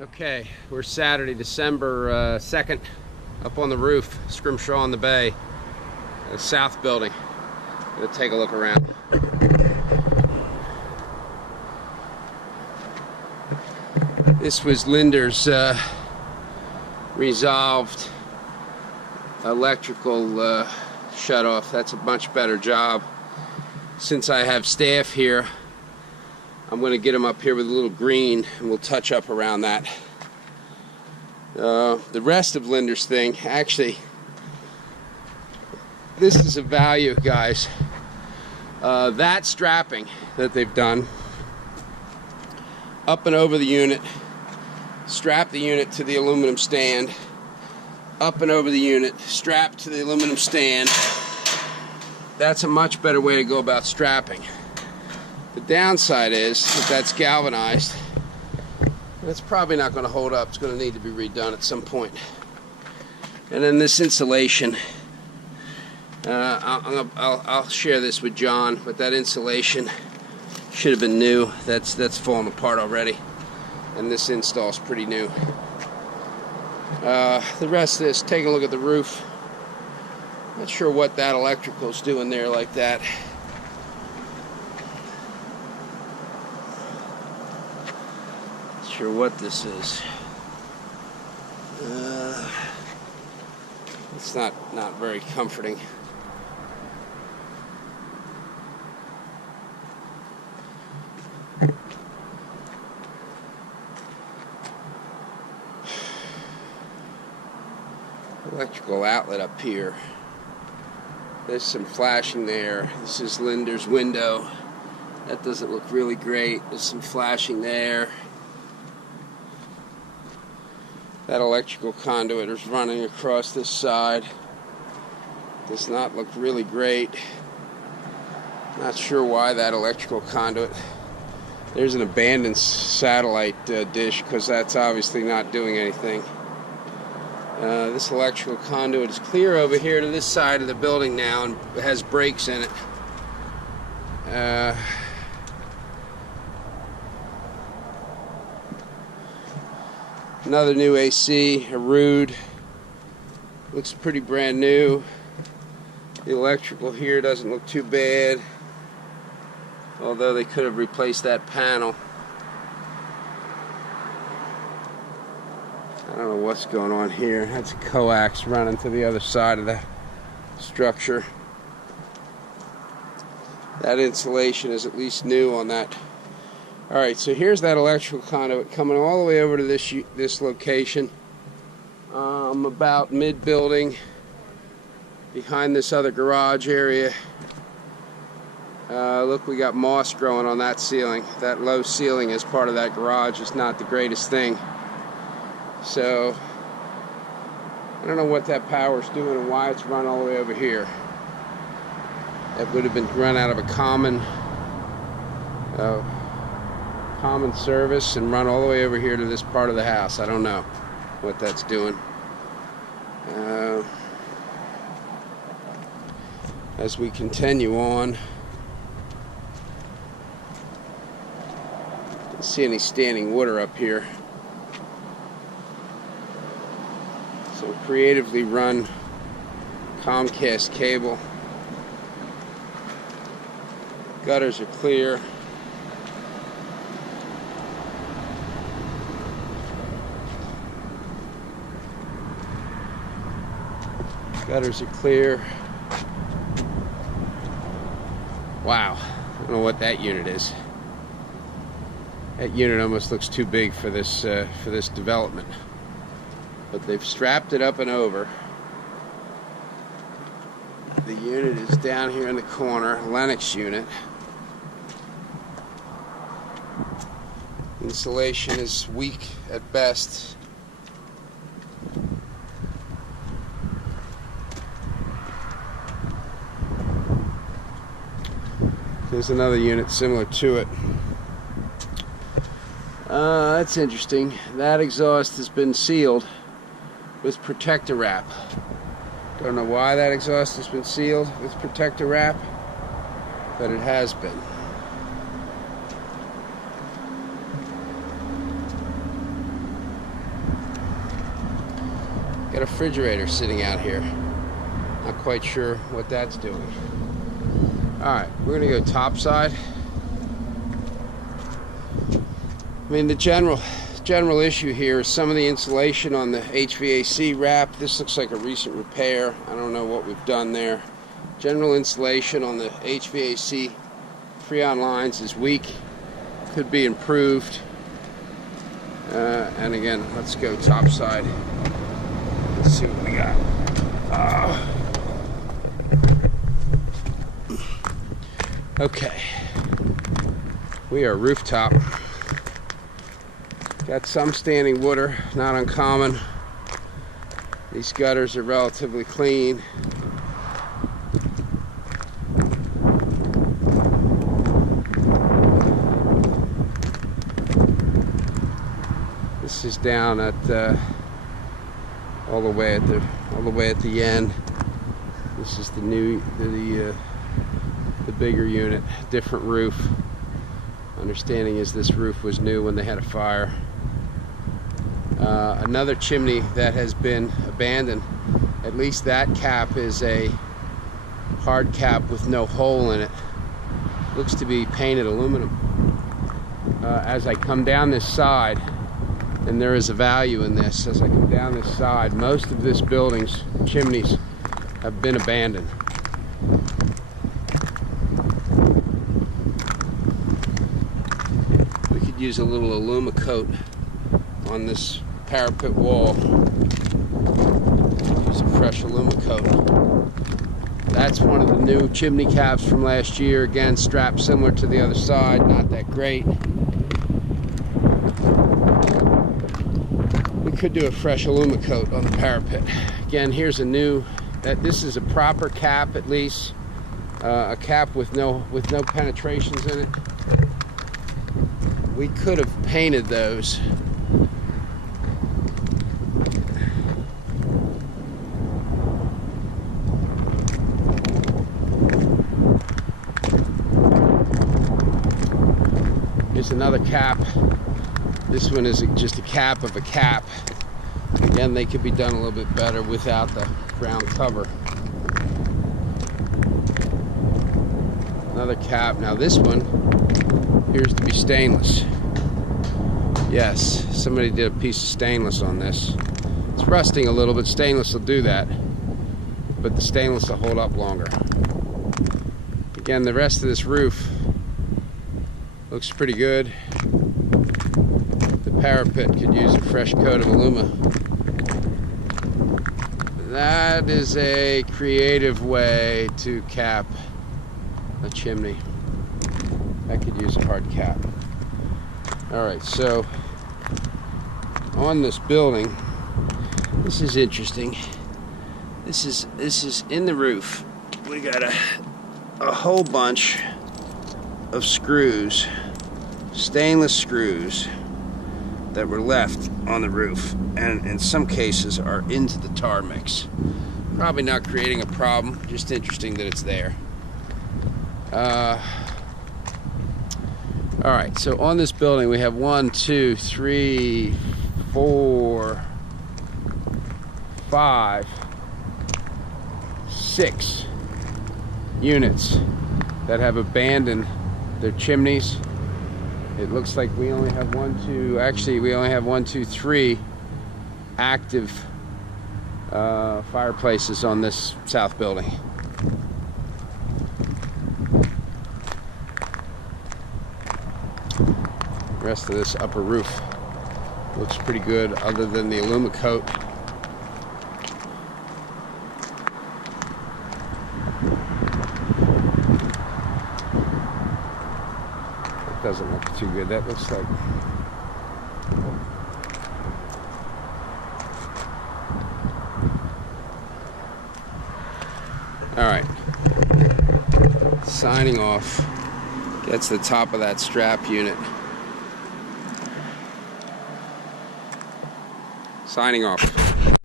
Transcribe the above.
Okay, we're Saturday, December 2nd, up on the roof, Scrimshaw on the Bay, the South building. Gonna take a look around. This was Linder's resolved electrical shut-off. That's a much better job. Since I have staff here, I'm going to get them up here with a little green, and we'll touch up around that. The rest of Linder's thing, actually, this is a value, guys. That strapping that they've done, up and over the unit, strap the unit to the aluminum stand, up and over the unit, strap to the aluminum stand. That's a much better way to go about strapping. The downside is that that's galvanized. That's probably not going to hold up. It's going to need to be redone at some point. And then this insulation, I'll share this with John, but that insulation should have been new. That's fallen apart already, and this install's pretty new. The rest of this, take a look at the roof. Not sure what that electrical's doing there like that. Sure what this is. It's not very comforting. Electrical outlet up here. There's some flashing there. This is Linder's window. That doesn't look really great. There's some flashing there. That electrical conduit is running across this side. Does not look really great. Not sure why that electrical conduit. There's an abandoned satellite dish, because that's obviously not doing anything. This electrical conduit is clear over here to this side of the building now, and it has breaks in it. Another new AC, a Rude. Looks pretty brand new. The electrical here doesn't look too bad, although they could have replaced that panel. I don't know what's going on here. That's a coax running to the other side of the structure. That insulation is at least new on that. Alright, so here's that electrical conduit coming all the way over to this location. About mid-building, behind this other garage area. Look, we got moss growing on that ceiling. That low ceiling as part of that garage is not the greatest thing. So, I don't know what that power's doing and why it's run all the way over here. That would have been run out of a common service and run all the way over here to this part of the house. I don't know what that's doing. As we continue on, don't see any standing water up here. So creatively run Comcast cable. Gutters are clear. Gutters are clear. Wow, I don't know what that unit is. That unit almost looks too big for this development. But they've strapped it up and over. The unit is down here in the corner, Lennox unit. Insulation is weak at best. There's another unit similar to it. That's interesting. That exhaust has been sealed with protector wrap. Don't know why that exhaust has been sealed with protector wrap, but it has been. Got a refrigerator sitting out here. Not quite sure what that's doing. Alright, we're gonna go topside. I mean, the general issue here is some of the insulation on the HVAC wrap. This looks like a recent repair. I don't know what we've done there. General insulation on the HVAC Freon lines is weak. Could be improved. And again, let's go topside. Let's see what we got. Okay. We are rooftop. Got some standing water, not uncommon. These gutters are relatively clean. This is down at all the way at the end. This is the bigger unit, different roof. Understanding is this roof was new when they had a fire. Another chimney that has been abandoned. At least that cap is a hard cap with no hole in it. Looks to be painted aluminum. As I come down this side, and there is a value in this, as I come down this side, most of this building's chimneys have been abandoned. We could use a little Alumicoat on this parapet wall. Use a fresh Alumicoat. That's one of the new chimney caps from last year. Again, strapped similar to the other side, not that great. We could do a fresh Alumicoat on the parapet. Again, here's a new, this is a proper cap at least. A cap with no penetrations in it. We could have painted those. Here's another cap. This one is just a cap of a cap. Again, they could be done a little bit better without the ground cover. Another cap. Now this one appears to be stainless. Yes, somebody did a piece of stainless on this. It's rusting a little bit. Stainless will do that, but the stainless will hold up longer. Again, the rest of this roof looks pretty good. The parapet could use a fresh coat of Aluma. That is a creative way to cap a chimney. That could use a hard cap. Alright, so on this building, this is interesting. This is in the roof. We got a whole bunch of screws, stainless screws, that were left on the roof, and in some cases are into the tar mix. Probably not creating a problem, just interesting that it's there. Alright, so on this building we have 1, 2, 3, 4, 5, 6 units that have abandoned their chimneys. It looks like we only have 1, 2, 3 active fireplaces on this south building. The rest of this upper roof looks pretty good other than the Alumicoat. Doesn't look too good. That looks like alright. Signing off. That's the top of that strap unit. Signing off.